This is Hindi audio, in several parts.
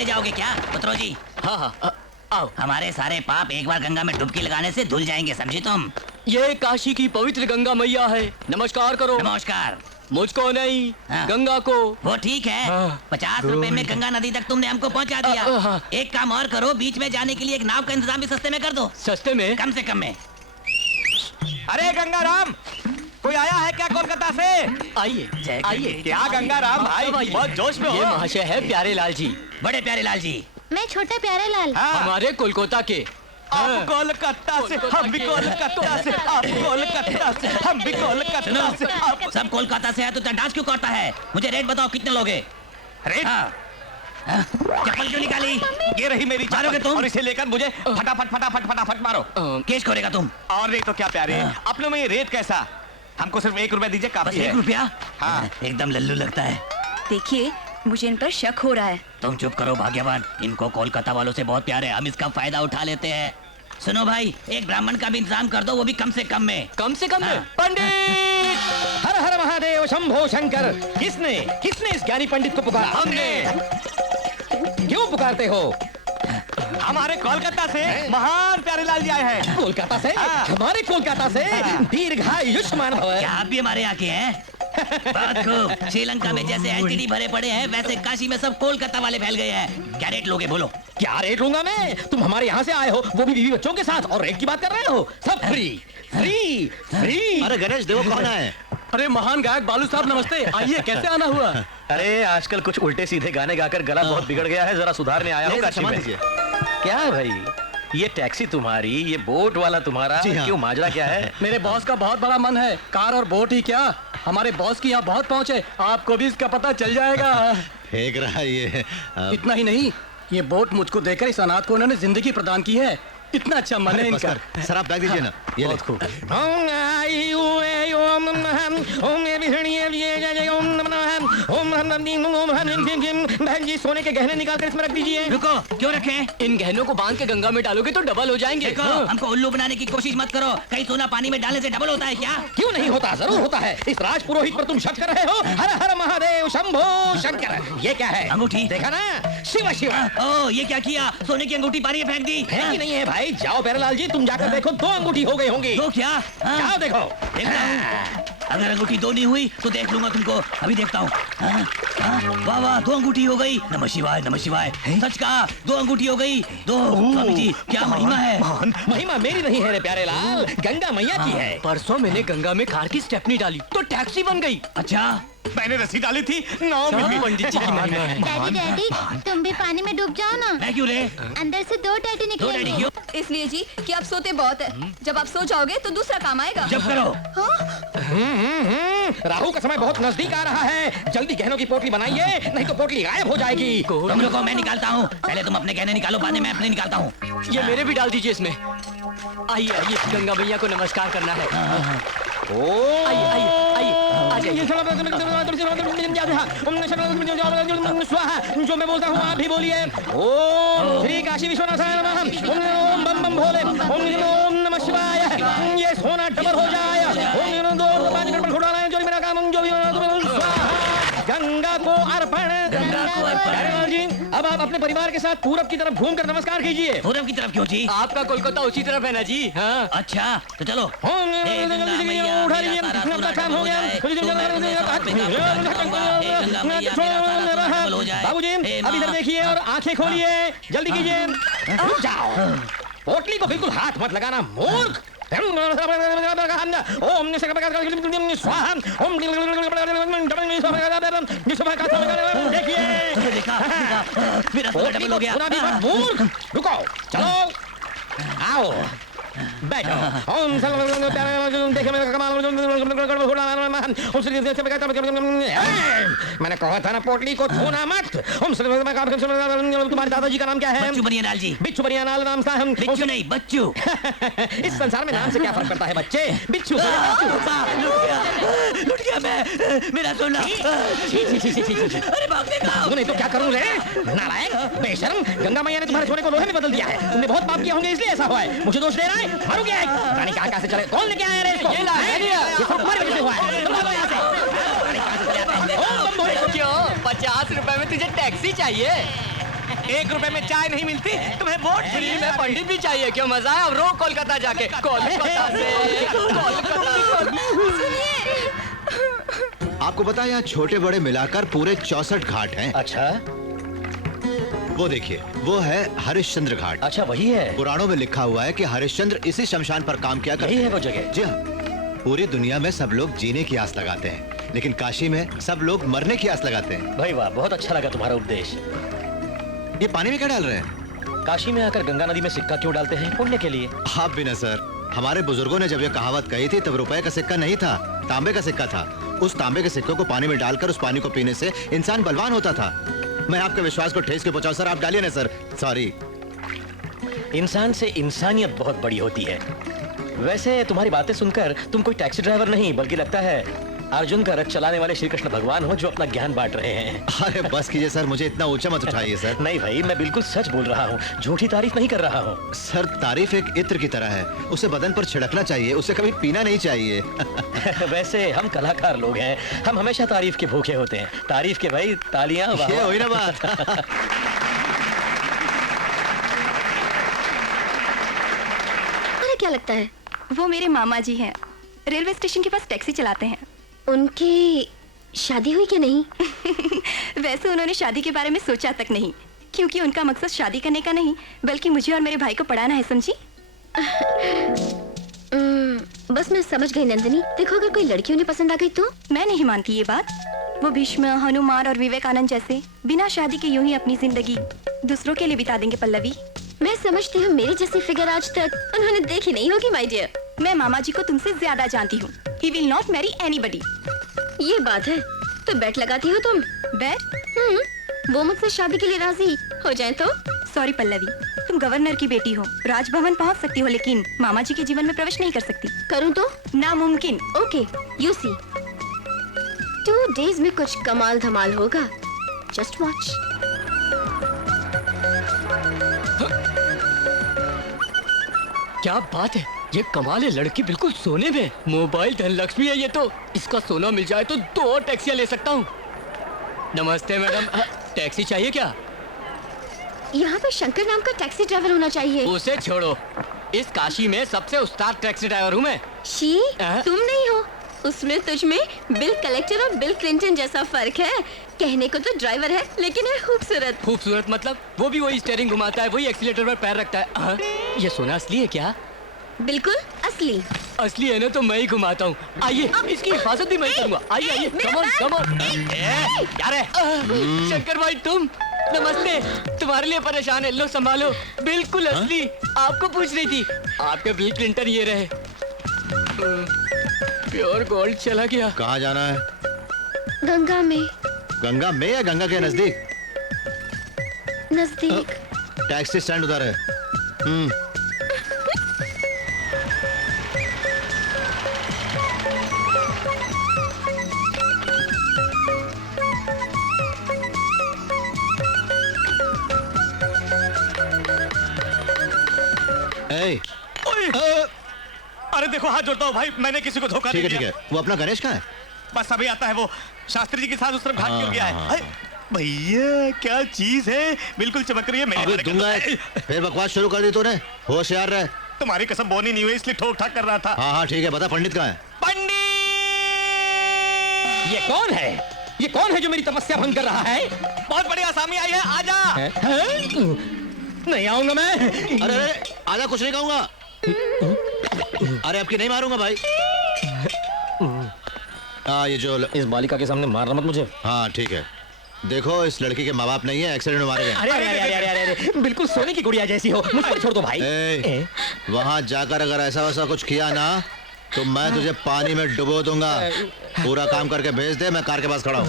ले जाओगे क्या पुत्रो जी? हाँ हाँ आओ। हमारे सारे पाप एक बार गंगा में डुबकी लगाने से धुल जाएंगे, समझी तुम? ये काशी की पवित्र गंगा मैया है, नमस्कार करो। नमस्कार। मुझको नहीं, हाँ। गंगा को। वो ठीक है, हाँ। 50 रुपए में गंगा नदी तक तुमने हमको पहुंचा दिया। हाँ। एक काम और करो, बीच में जाने के लिए एक नाव का इंतजाम भी सस्ते में कर दो। सस्ते में? कम से कम में। अरे गंगाराम, कोई आया है क्या कोलकाता से? आइए आइए। क्या गंगाराम भाई, बहुत जोश में हो। ये महाशय है प्यारे लाल जी। बड़े प्यारे लाल जी। मैं छोटा प्यारे लाल। हाँ। हमारे कोलकाता के। आप कोलकाता से, हम भी कोलकाता से, आप कोलकाता से, हम भी कोलकाता से। सुनो, सब कोलकाता से है तो डांस क्यों करता है? मुझे रेट बताओ, कितने लोगे? रेट? हाँ। चप्पल क्यों निकाली? ये रही मेरी मारोगे चप्पल, तुम? और इसे लेकर मुझे फटाफट फटाफट फटाफट मारो। केस करेगा तुम? और नहीं तो क्या प्यारे, अपनों में ये रेट कैसा? हमको सिर्फ 1 रुपया दीजिए, बस काफी है। 1 रुपया? हाँ। एकदम लल्लू लगता है। देखिए, मुझे इन पर शक हो रहा है। तुम चुप करो भाग्यवान, इनको कोलकाता वालों से बहुत प्यार है, हम इसका फायदा उठा लेते हैं। सुनो भाई, एक ब्राह्मण का भी इंतजाम कर दो, वो भी कम से कम में। कम से कम में? हाँ। पंडित! हर हर महादेव शंभो शंकर। किसने किसने इस ज्ञानी पंडित को पुकारा? हमने। क्यों पुकारते हो? हमारे कोलकाता से महान प्यारे लाल जी आए हैं। कोलकाता से? हाँ। हमारे कोलकाता से? दीर्घायुष्मान भव। क्या आप भी हमारे यहाँ के हैं? बहुत खूब। श्रीलंका में जैसे एलटीडी भरे पड़े हैं, वैसे काशी में सब कोलकाता वाले फैल गए हैं। क्या रेट लोगे बोलो? क्या रेट लूंगा मैं? तुम हमारे यहाँ से आए हो, वो भी बीवी बच्चों के साथ, और रेट की बात कर रहे हो? सब फ्री फ्री फ्री। अरे गणेश देवो कौन है? अरे महान गायक बालू साहब नमस्ते। आइए, कैसे आना हुआ? अरे आजकल कुछ उल्टे सीधे गाने गाकर गला बहुत बिगड़ गया है, जरा सुधारने आया हूँ काशी में। क्या है भाई, ये टैक्सी तुम्हारी, ये बोट वाला तुम्हारा, क्यों माजरा क्या है? मेरे बॉस का बहुत बड़ा मन है, कार और बोट ही क्या, हमारे बॉस की यहाँ बहुत पहुँच है, आपको भी इसका पता चल जाएगा। फेंक रहा है ये। इतना ही नहीं, ये बोट मुझको देकर इस अनाथ को उन्होंने जिंदगी प्रदान की है। इतना अच्छा मन है इनका। सर आप बैग दीजिए ना, ये ले। खूब। बहन जी, सोने के गहने निकाल कर इसमें रख दीजिए। रुको, क्यों रखें? इन गहनों को बांध के गंगा में डालोगे तो डबल हो जाएंगे। देखो, हमको उल्लू बनाने की कोशिश मत करो। कहीं सोना पानी में डालने से डबल होता है क्या? क्यों नहीं होता? जरूर होता है। इस राज पुरोहित पर तुम शक कर रहे हो? हर हर महादेव शंभो शंकर। ये क्या है? अंगूठी। देखा ना? शिव शिव। ओ, ये क्या किया? सोने की अंगूठी पानी में फेंक दी। फेंकी नहीं है भाई, जाओ प्यारेलाल जी, तुम जाकर देखो, 2 अंगूठी हो गई होंगी। तो क्या? जाओ देखो। देखता हूँ। अगर अंगूठी 2 नहीं हुई तो देख लूंगा तुमको, अभी देखता हूँ। वाह वाह, 2 अंगूठी हो गई। नमः शिवाय नमः शिवाय। सच कहा, 2 अंगूठी हो गई। 2। स्वामी जी, क्या महिमा है? महिमा मेरी नहीं है रे प्यारेलाल, गंगा मैया की है। परसों मैंने गंगा में कार की स्टेपनी डाली तो टैक्सी बन गई। अच्छा, मैंने रस्सी डाली थी, 9 मिनट। पंडित जी की महिमा है। डैडी डैडी, तुम भी पानी में डूब जाओ ना। मैं क्यों रे? अंदर से 2 टैटू 2 डैडी निकलेंगे। क्यों? इसलिए जी कि आप सोते बहुत है। जब आप सो जाओगे तो दूसरा काम आएगा। जब करो। राहु का समय बहुत नजदीक आ रहा है, जल्दी गहनों की पोटली बनाइए, नहीं तो पोटली गायब हो जाएगी। तुम लोगों को मैं निकालता हूँ, पहले तुम अपने गहने निकालो, बाद में मैं अपने निकालता हूँ। ये मेरे भी डाल दीजिए इसमें। आइए आइए, गंगा मैया को नमस्कार करना है। आइए आइए आइए, आ जाइए। स्वाहा, जो मैं बोलता हूँ आप भी बोलिए। ओम श्री काशी विश्वनाथाय नमः। ओम बम बम भोले। ओम नमः शिवाय। ये सोना डबल हो जाए। ओम 2 5 गड़बड़ घोटाला जो भी मेरा काम, जो भी स्वाहा। गंगा को अर्पण। गंगा को अर्पण। प्यारेलाल जी, अब आप अपने परिवार के साथ पूरब की तरफ घूमकर नमस्कार कीजिए। पूरब की तरफ क्यों जी? आपका कोलकाता उसी तरफ है ना जी। हाँ। अच्छा, तो चलो। ओम हे गंगा मैया, उठा मेरा लीजिए, सारा अपना सोना काम डबल हो हो गया। जाए, तो मैं अपने साथ में काम करूंगा। हे गंगा मैया, मेरा सारा सोना डबल हो जाए। बाबूजी, हे अब इधर माँ। देखिए और आंखें खोलिए, जल्दी कीजिए। रुक जाओ, पोटली को बिल्कुल हाथ मत लगाना, मूर्ख। ओम स्वाहा। ओम देखिए, देखा, मेरा सोना डबल हो गया। मूर्ख। रुको, चलो, आओ, बैठो। ओम देखिए मेरा कमाल। मैंने कहा था ना पोटली को छूना मत। तुम्हारे दादाजी का नाम क्या है? बच्चू बनियालाल जी। बिच्छू बनियालाल नाम था। हम बिच्छू नहीं, बच्चू। इस संसार में नाम से क्या फर्क पड़ता है बच्चे? बिच्छू से लुट गया मैं, मेरा सोना। अरे बाप रे बाप। नहीं तो क्या करूं रे? नालायक, बेशर्म। गंगा मैया ने तुम्हारे सोने को लोहे में बदल दिया है। तुमने बहुत पाप किए होंगे इसलिए ऐसा हुआ है। मुझे दोष दे रहा है? मारू क्या है? रानी कहाँ से चले? कौन लेके आया रे इसको? ये सब तुम्हारी वजह से हुआ है। तुम लोग यहाँ से। रानी कहाँ से चले आते हैं? क्यों? 50 रुपए में तुझे टैक्सी चाहिए? 1 रुपए में चाय नहीं मिलती, तुम्हें वोट फ्री में पंडित भी चाहिए, क्यों मजा है? अब रो कोलकाता जाके, कोलकाता से आपको पता है यहाँ छोटे बड़े मिलाकर पूरे 64 घाट हैं। अच्छा वो देखिए, वो है हरिश्चंद्र घाट। अच्छा वही है। पुराणों में लिखा हुआ है कि हरिश्चंद्र इसी शमशान पर काम किया करते यही है हैं। वो जगह। जी हाँ, पूरी दुनिया में सब लोग जीने की आस लगाते हैं, लेकिन काशी में सब लोग मरने की आस लगाते हैं। भाई वाह, बहुत अच्छा लगा तुम्हारा उपदेश। ये पानी में क्या डाल रहे हैं? काशी में आकर गंगा नदी में सिक्का क्यों डालते हैं? पुण्य के लिए। आप भी ना सर, हमारे बुजुर्गों ने जब ये कहावत कही थी तब रुपए का सिक्का नहीं था, तांबे का सिक्का था। उस तांबे के सिक्कों को पानी में डालकर उस पानी को पीने से इंसान बलवान होता था। मैं आपके विश्वास को ठेस के पहुंचाऊं सर, आप डालिए ना सर। सॉरी। इंसान से इंसानियत बहुत बड़ी होती है। वैसे तुम्हारी बातें सुनकर तुम कोई टैक्सी ड्राइवर नहीं, बल्कि लगता है अर्जुन का रथ चलाने वाले श्री कृष्ण भगवान हो, जो अपना ज्ञान बांट रहे हैं। अरे बस कीजिए सर, मुझे इतना ऊंचा मत उठाइए सर। नहीं भाई, मैं बिल्कुल सच बोल रहा हूँ, झूठी तारीफ नहीं कर रहा हूँ। सर, तारीफ एक इत्र की तरह है, उसे बदन पर छिड़कना चाहिए, उसे कभी पीना नहीं चाहिए। वैसे हम कलाकार लोग हैं, हम हमेशा तारीफ के भूखे होते हैं। तारीफ के भाई तालियां। ये हुई ना बात। अरे क्या लगता है? वो मेरे मामा जी हैं, रेलवे स्टेशन के पास टैक्सी चलाते हैं। उनकी शादी हुई क्या नहीं? वैसे उन्होंने शादी के बारे में सोचा तक नहीं, क्योंकि उनका मकसद शादी करने का नहीं, बल्कि मुझे और मेरे भाई को पढ़ाना है, समझी? बस मैं समझ गई नंदिनी। देखो, अगर कोई लड़की उन्हें पसंद आ गई तो? मैं नहीं मानती ये बात। वो भीष्म, हनुमान और विवेकानंद जैसे बिना शादी के यूं ही अपनी जिंदगी दूसरों के लिए बिता देंगे पल्लवी। मैं समझती हूँ मेरी जैसी फिगर आज तक उन्होंने देखी नहीं होगी माय डियर। मैं मामा जी को तुमसे ज्यादा जानती हूँ। He will not marry anybody। ये बात है, तो बेट लगाती हो तुम? बेट? वो मुझसे शादी के लिए राजी हो जाए तो? सॉरी पल्लवी, तुम गवर्नर की बेटी हो, राजभवन पहुँच सकती हो, लेकिन मामा जी के जीवन में प्रवेश नहीं कर सकती। करूँ तो? नामुमकिन। ओके, यू सी, 2 days में कुछ कमाल धमाल होगा। Just watch. क्या बात है, ये कमाल है, लड़की बिल्कुल सोने में। मोबाइल धनलक्ष्मी है ये तो, इसका सोना मिल जाए तो 2 और टैक्सियां ले सकता हूँ। नमस्ते मैडम, टैक्सी चाहिए क्या? यहाँ पे शंकर नाम का टैक्सी ड्राइवर होना चाहिए। उसे छोड़ो, इस काशी में सबसे उस्ताद टैक्सी ड्राइवर हूँ मैं। शी, तुम नहीं हो, उसमें तुझ में बिल कलेक्टर और बिल क्लिंटन जैसा फर्क है। कहने को तो ड्राइवर है, लेकिन है खूबसूरत। खूबसूरत मतलब? वो भी वही स्टीयरिंग घुमाता है, वही एक्सीलेटर पर पैर रखता है। ये सोना असली है क्या? बिल्कुल असली। असली है ना, तो मैं ही घुमाता हूँ। आइए, इसकी हिफाजत भी मैं करूँगा। आइए आइए, कम ऑन कम ऑन। क्या रे? शंकर भाई तुम? नमस्ते, तुम्हारे लिए परेशान है, लो संभालो। बिल्कुल असली, आपको पूछ रही थी। आपके बिल क्लिंटन ये रहे। प्योर गोल्ड चला गया। कहाँ जाना है? गंगा में। गंगा में या गंगा के नजदीक? नजदीक। टैक्सी स्टैंड उधर है। अरे देखो, हाथ जोड़ता हूँ भाई, मैंने किसी को धोखा नहीं ठीक है दिया। वो अपना गणेश कहाँ है? बस अभी आता है, वो शास्त्री जी के साथ उस तरफ घाट क्यों गया है? अरे, भैया क्या चीज है, बिल्कुल चमक रही है। मेरे अबे बारे दूंगा में फिर बकवास शुरू कर दी तूने। होशियार रहे। तुम्हारी कसम बोनी नहीं हुई, इसलिए ठोक ठाक कर रहा था। हाँ ठीक है, बता पंडित कहाँ है? पंडित! ये कौन है? ये कौन है जो मेरी तपस्या भंग कर रहा है? बहुत बड़ी आसामी आई है, आजा। नहीं आऊंगा मैं। अरे अरे आजा, कुछ नहीं कहूंगा। अरे आपकी नहीं मारूंगा भाई। ये जो इस बालिका के सामने मारना मत मुझे। हाँ ठीक है, देखो इस लड़की के माँ बाप नहीं है, एक्सीडेंट में मारे गए। अरे अरे अरे अरे अरे अरे, बिल्कुल सोने की गुड़िया जैसी हो, मुझ पर छोड़ दो भाई। वहाँ जाकर अगर ऐसा वैसा कुछ किया ना तो मैं तुझे पानी में डुबो दूंगा। पूरा काम करके भेज दे, मैं कार के पास खड़ा हूँ।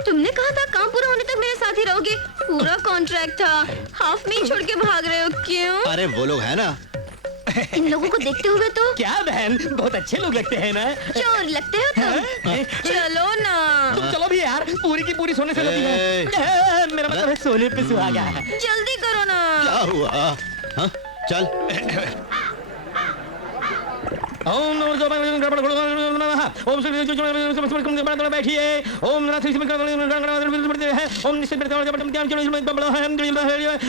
तुमने कहा था काम पूरा होने तक मेरे साथ ही रहोगे। पूरा कॉन्ट्रैक्ट था, हाफ में ही छोड़ के भाग रहे हो, क्यों? अरे वो लोग है ना। इन लोगों को देखते हुए तो क्या बहन, बहुत अच्छे लोग लगते हैं ना। चोर लगते हो तुम। चलो ना। तुम चलो भी यार, पूरी की पूरी सोने से लगी है। मेरा मतलब है सोने पे सुहागा है। जल्दी करो ना। क्या हुआ? हाँ? चल। ओम नमो नमः ओम श्री बैठिए ओम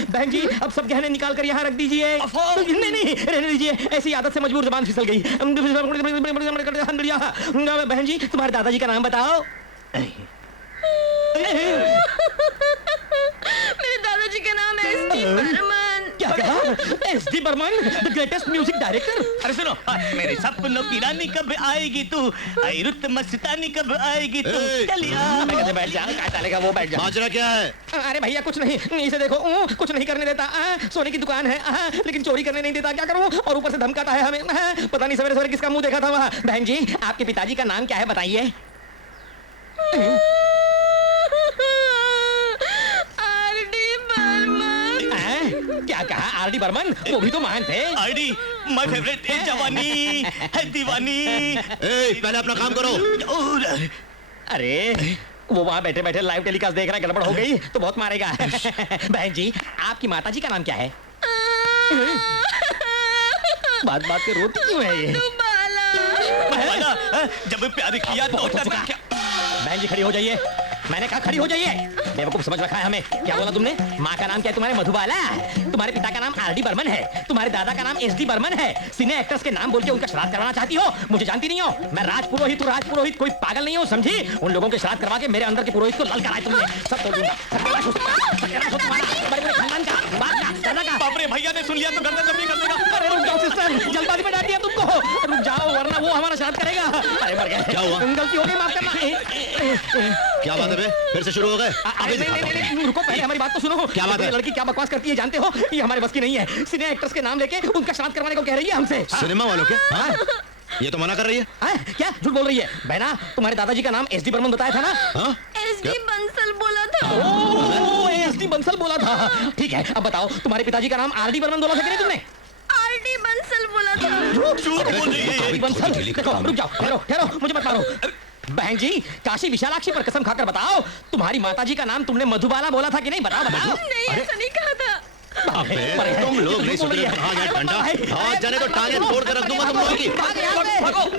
बहन जी अब सब गहने निकाल कर यहाँ रख दीजिए। नहीं नहीं रहने दीजिए, ऐसी आदत से मजबूर जबान फिसल गई। बहन जी तुम्हारे दादाजी का नाम बताओ। मेरे दादाजी का नाम है एसडी बर्मन। क्या कहा? SD Burman, the greatest music director. अरे सुनो, मेरे सपनों की रानी कब आएगी तू, आई रुत मस्तानी कब आएगी तू, चलिया। बैठ जा, क्या चलेगा वो, बैठ जा। माजरा क्या है? अरे भैया कुछ नहीं, इसे देखो कुछ नहीं करने देता। सोने की दुकान है लेकिन चोरी करने नहीं देता, क्या करूं? और ऊपर से धमकाता है हमें। पता नहीं सवेरे सवेरे किसका मुंह देखा था वहाँ। बहन जी आपके पिताजी का नाम क्या है बताइए? क्या कहा? आरडी बर्मन? वो भी तो महान थे। आरडी माय फेवरेट है, जवानी है दीवानी। पहले अपना काम करो। अरे वो वहाँ बैठे बैठे लाइव टेलीकास्ट देख रहा है, गड़बड़ हो गई तो बहुत मारेगा। बहन जी आपकी माताजी का नाम क्या है? बात बात के रोती क्यों है ये? जब प्यार किया तो बहन जी खड़ी हो जाइए, मैंने कहा खड़ी हो जाइए। बेवकूफ समझ रखा है हमें। क्या बोला तुमने? माँ का नाम क्या है तुम्हारे? मधुबाला। तुम्हारे पिता का नाम आरडी बर्मन है, तुम्हारे दादा का नाम एसडी बर्मन है। सिने एक्टर्स के नाम बोल के उनका श्राद्ध करवाना चाहती हो? मुझे जानती नहीं हो? मैं राजपुरोहित हूँ, राजपुरोहित। कोई पागल नहीं हो समझी? उन लोगों के श्राद्ध करवा के मेरे अंदर के पुरोहित को लल कराए तुमने। सब तोड़ दूंगा। बाप रे, भैया ने सुन लिया तो गर्दन जल्दी कर देगा। अरे रुक जाओ सिस्टर, जल्दबाजी में डाल दिया तुमको। रुक जाओ वरना वो हमारा श्राद्ध करेगा। अरे मर गए। क्या हुआ? गलती हो गई, माफ करना। क्या बात है बे? फिर से शुरू हो गए? नहीं, रुको पहले हमारी बात तो सुनो। क्या बात है? ये लड़की क्या बकवास करती है जानते हो? ये हमारे बस की नहीं है। सिने एक्टर्स के नाम लेके उनका श्राद्ध करवाने को कह रही है हमसे। सिनेमा वालों के? हाँ? ये तो मना कर रही है। क्या झूठ बोल रही है? बहना तुम्हारे दादाजी का नाम एसडी बर्मन बताया था ना? हाँ? एसडी बंसल बोला था। ओह एसडी बंसल बोला था। ठीक है अब बताओ तुम्हारे पिताजी का नाम आरडी बर्मन बोला था कि नहीं तुमने? आरडी बंसल बोला था। झूठ बोल रही है। आरडी बंसल। देखो रुक जाओ, ठहरो ठहरो, मुझे मत मारो। बहन जी काशी विशालाक्षी पर कसम खाकर बताओ तुम्हारी माताजी का नाम तुमने मधुबाला बोला था कि नहीं? बताओ बताओ। नहीं ऐसा नहीं कहा था। अबे तुम लोग नहीं सुधरे। कहाँ गए ठंडा? हाथ जाने तो टांगे तोड़ कर रख दूंगा तुम लोगों की।